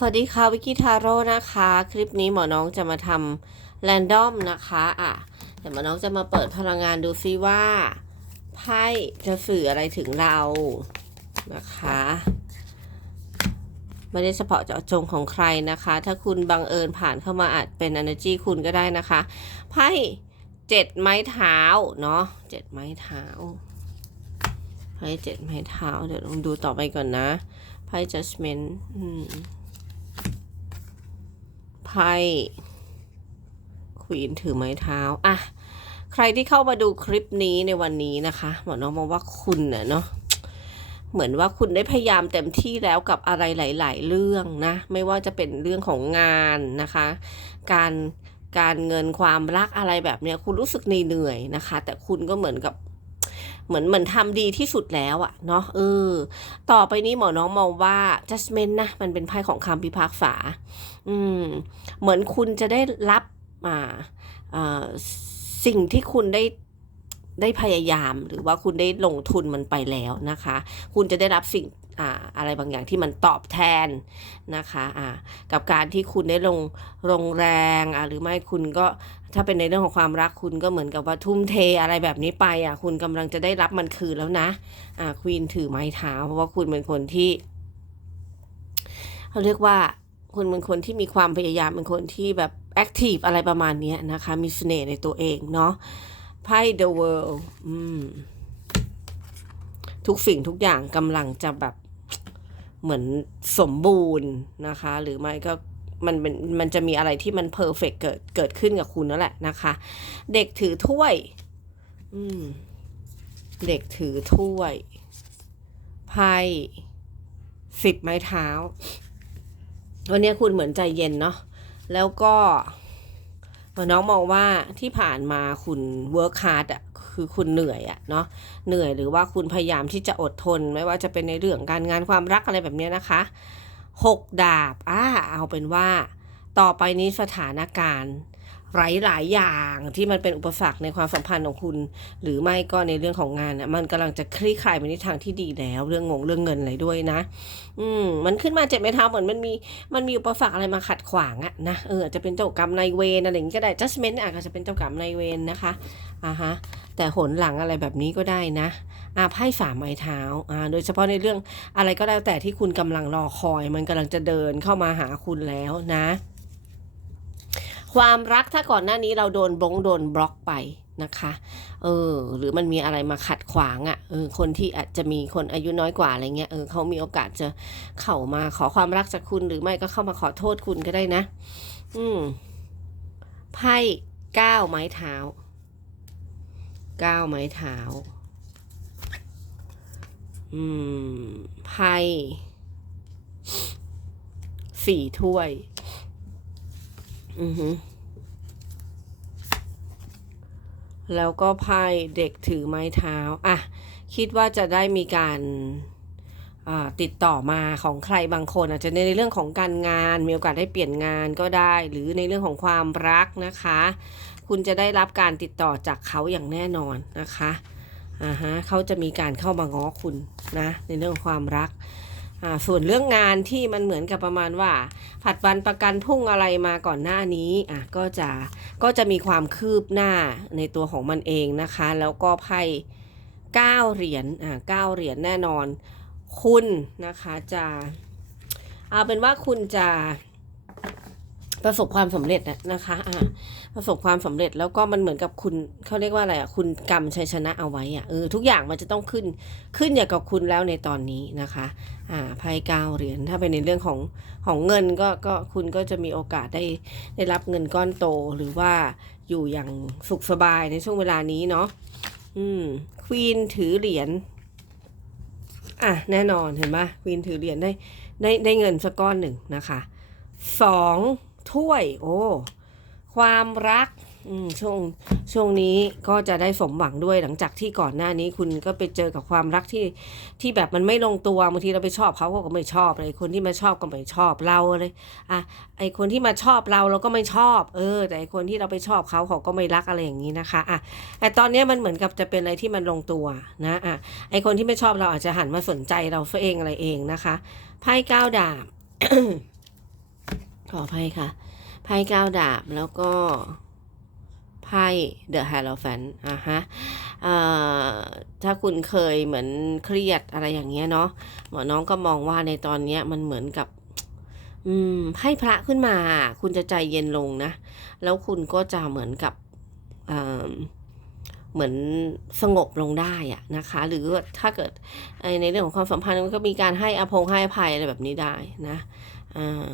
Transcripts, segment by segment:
สวัสดีค่ะวิกกี้ทาโร่นะคะ คลิปนี้หมอน้องจะมาทำแรนดอมนะคะอะเดี๋ยวหมอน้องจะมาเปิดพลังงานดูซิว่า ไพ่จะสื่ออะไรถึงเรานะคะไม่ได้เฉพาะเจาะจงของใครนะคะ ถ้าคุณบังเอิญผ่านเข้ามาอาจเป็น energy คุณก็ได้นะคะไพ่เจ็ดไม้เท้าเนาะเจ็ดไม้เท้าไพ่เจ็ดไม้เท้าเดี๋ยวลองดูต่อไปก่อนนะไพ่ judgment อืม ไพ่ควีนถือไม้เท้าอะใครที่เข้ามาดูคลิปนี้ในวันนี้นะคะหมอน้องมองว่าคุณเน่ะเนาะเหมือนว่าคุณได้พยายามเต็มที่แล้วกับอะไรหลาย ๆ เรื่องนะ ไม่ว่าจะเป็นเรื่องของงานนะคะ การการเงินความรักอะไรแบบเนี้ยคุณรู้สึกเหนื่อยนะคะ แต่คุณก็เหมือนกับ เหมือนเหมือนทำดีที่สุดแล้วอะเนาะเออ ต่อไปนี้หมอน้องมองว่า judgment นะ มันเป็นไพ่ของคำพิพากษา อืม เหมือนคุณจะได้รับอ่าอ่าสิ่งที่คุณได้ได้พยายามหรือว่าคุณได้ลงทุนมันไปแล้วนะคะ คุณจะได้รับสิ่งอ่าอะไรบางอย่างที่มันตอบแทนนะคะอ่ากับการที่คุณได้ลงลงแรงอ่าหรือไม่คุณก็ ถ้าเป็นในเรื่องของความรักคุณก็เหมือนกับว่าทุ่มเทอะไรแบบนี้ไปอะคุณกำลังจะได้รับมันคืนแล้วนะอ่าควีนถือไม้เท้าเพราะว่าคุณเป็นคนที่เขาเรียกว่าคุณเป็นคนที่มีความพยายามเป็นคนที่แบบแอคทีฟอะไรประมาณนี้นะคะ มีเสน่ห์ในตัวเองเนาะไพ่ the world อืมทุกสิ่งทุกอย่างกำลังจะแบบเหมือนสมบูรณ์นะคะ หรือไม่ก็ มันเป็นมันจะมีอะไรที่มันเพอร์เฟกเกิดเกิดขึ้นกับคุณนั่นแหละนะคะ เด็กถือถ้วย อืม เด็กถือถ้วยไพ่สิบไม้เท้า วันนี้คุณเหมือนใจเย็นเนาะแล้วก็น้องมองว่าที่ผ่านมาคุณเวิร์คฮาร์ดอะคือคุณเหนื่อยอะเนาะเหนื่อยหรือว่าคุณพยายามที่จะอดทน ไม่ว่าจะเป็นในเรื่องการงานความรักอะไรแบบเนี้ยนะคะ หกดาบอ่าเอาเป็นว่า ต่อไปนี้สถานการณ์หลายหลายๆอย่างที่มันเป็นอุปสรรคในความสัมพันธ์ของคุณ หรือไม่ก็ในเรื่องของงานอะมันกำลังจะคลี่คลายไปในทางที่ดีแล้ว เรื่องงงเรื่องเงินอะไรด้วยนะ อืมมันขึ้นมาเจ็บไม้เท้าเหมือนมันมีมันมีอุปสรรคอะไรมาขัดขวางอะนะเออจะเป็นเจ้ากรรมนายเวรอะไรอย่างนี้ก็ได้ judgment อาจจะเป็นเจ้ากรรมนายเวรนะคะอ่าฮะแต่หนหลังอะไรแบบนี้ก็ได้นะ ไพ่สาไม้เท้าโดยเฉพาะในเรื่องอะไรก็แล้วแต่ที่คุณกำลังรอคอย มันกำลังจะเดินเข้ามาหาคุณแล้วนะ ความรักถ้าก่อนหน้านี้เราโดนบงโดนบล็อกไปนะคะ เออ หรือมันมีอะไรมาขัดขวางอะ่ะ เออ คนที่อาจจะมีคนอายุน้อยกว่าอะไรเงี้ย เออเขามีโอกาสจะเข้ามาขอความรักจากคุณหรือไม่ก็เข้ามาขอโทษคุณก็ได้นะ อืม ไพ่เก้าไม้เท้าเก้าไม้เท้า อืมไพ่สี่ถ้วย อือฮึแล้วก็ไพ่เด็กถือไม้เท้า อะ คิดว่าจะได้มีการติดต่อมาของใครบางคนอาจจะในเรื่องของการงานมีโอกาสได้เปลี่ยนงานก็ได้ หรือในเรื่องของความรักนะคะ คุณจะได้รับการติดต่อจากเขาอย่างแน่นอนนะคะ อ่าฮะเขาจะมีการเข้ามาง้อคุณนะในเรื่องความรักอ่าส่วนเรื่องงานที่มันเหมือนกับประมาณว่า ผัดวันประกันพรุ่งอะไรมาก่อนหน้านี้อะก็จะก็จะมีความคืบหน้าในตัวของมันเองนะคะ แล้วก็ไพ่เก้าเหรียญอะเก้าเหรียญแน่นอนคุณนะคะจะเอาเป็นว่าคุณจะ ประสบความสำเร็จนะนะคะอะประสบความสำเร็จแล้วก็มันเหมือนกับคุณเขาเรียกว่าอะไรอะคุณกำชัยชนะเอาไว้อะเออทุกอย่างมันจะต้องขึ้นขึ้นอย่างกับคุณแล้วในตอนนี้นะคะอ่าไพ่เก้าเหรียญถ้าเป็นในเรื่องของของเงินก็ก็คุณก็จะมีโอกาสได้ได้รับเงินก้อนโตหรือว่าอยู่อย่างสุขสบายในช่วงเวลานี้เนาะอืมควีนถือเหรียญอะแน่นอนเห็นปะควีนถือเหรียญได้ได้ได้เงินสักก้อนหนึ่งนะคะสอง ถ้วย โอ้ ความรักช่วงช่วงนี้ก็จะได้สมหวังด้วยหลังจากที่ก่อนหน้านี้คุณก็ไปเจอกับความรักที่ที่แบบมันไม่ลงตัวบางทีเราไปชอบเขาก็ไม่ชอบอะไรคนที่มาชอบก็ไม่ชอบเราเลยอะไอคนที่มาชอบเราเราก็ไม่ชอบ เออ แต่ไอคนที่เราไปชอบเขาเขาก็ไม่รักอะไรอย่างนี้นะคะอะแต่ตอนนี้มันเหมือนกับจะเป็นอะไรที่มันลงตัวนะอะไอคนที่ไม่ชอบเราอาจจะหันมาสนใจเราเองอะไรเองนะคะไพ่ก้าวดาบ ขออภัยค่ะ ไพ่เก้าดาบแล้วก็ไพ่ The Hierophant อะฮะถ้าคุณเคยเหมือนเครียดอะไรอย่างเงี้ยเนาะหมอน้องก็มองว่าในตอนเนี้ยมันเหมือนกับอืมไพ่พระขึ้นมา คุณจะใจเย็นลงนะ แล้วคุณก็จะเหมือนกับเหมือนสงบลงได้อะนะคะ หรือถ้าเกิดในเรื่องของความสัมพันธ์มันก็มีการให้อภงให้อภัยอะไรแบบนี้ได้นะอ่า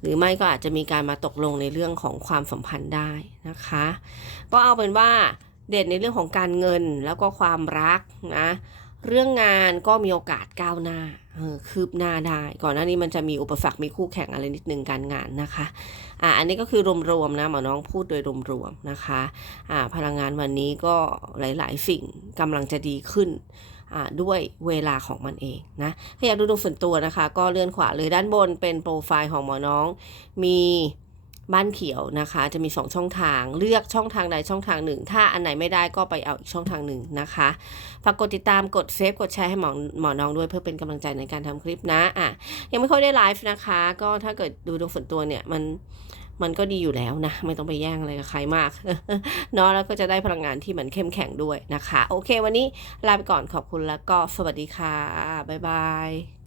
หรือไม่ก็อาจจะมีการมาตกลงในเรื่องของความสัมพันธ์ได้นะคะ ก็เอาเป็นว่าเด่นในเรื่องของการเงินแล้วก็ความรักนะเรื่องงานก็มีโอกาสก้าวหน้าออคืบหน้าได้ ก่อนหน้านี้มันจะมีอุปสรรคมีคู่แข่งอะไรนิดนึงการงานนะคะอ่าอันนี้ก็คือรวมๆนะหมอน้องพูดโดยรวมๆนะคะอ่าพลังงานวันนี้ก็หลายๆสิ่งกำลังจะดีขึ้น ด้วยเวลาของมันเองนะถ้าอยากดูดวงส่วนตัวนะคะ ก็เลื่อนขวาเลยด้านบนเป็นโปรไฟล์ของหมอน้อง มีบ้านเขียวนะคะ จะมี 2 ช่องทางเลือกช่องทางใดช่องทางหนึ่ง ถ้าอันไหนไม่ได้ก็ไปเอาอีกช่องทางหนึ่งนะคะฝากกดติดตามกดเซฟกดแชร์ให้หมอหมอน้องด้วยเพื่อเป็นกำลังใจในการทำคลิปนะอะยังไม่ค่อยได้ไลฟ์นะคะ ก็ถ้าเกิดดูดวงส่วนตัวเนี่ยมัน มันก็ดีอยู่แล้วนะ ไม่ต้องไปแย่งอะไรกับใครมากเนาะแล้วก็จะได้พลังงานที่มันเข้มแข็งด้วยนะคะ โอเค วันนี้ลาไปก่อนขอบคุณแล้วก็สวัสดีค่ะบ๊ายบาย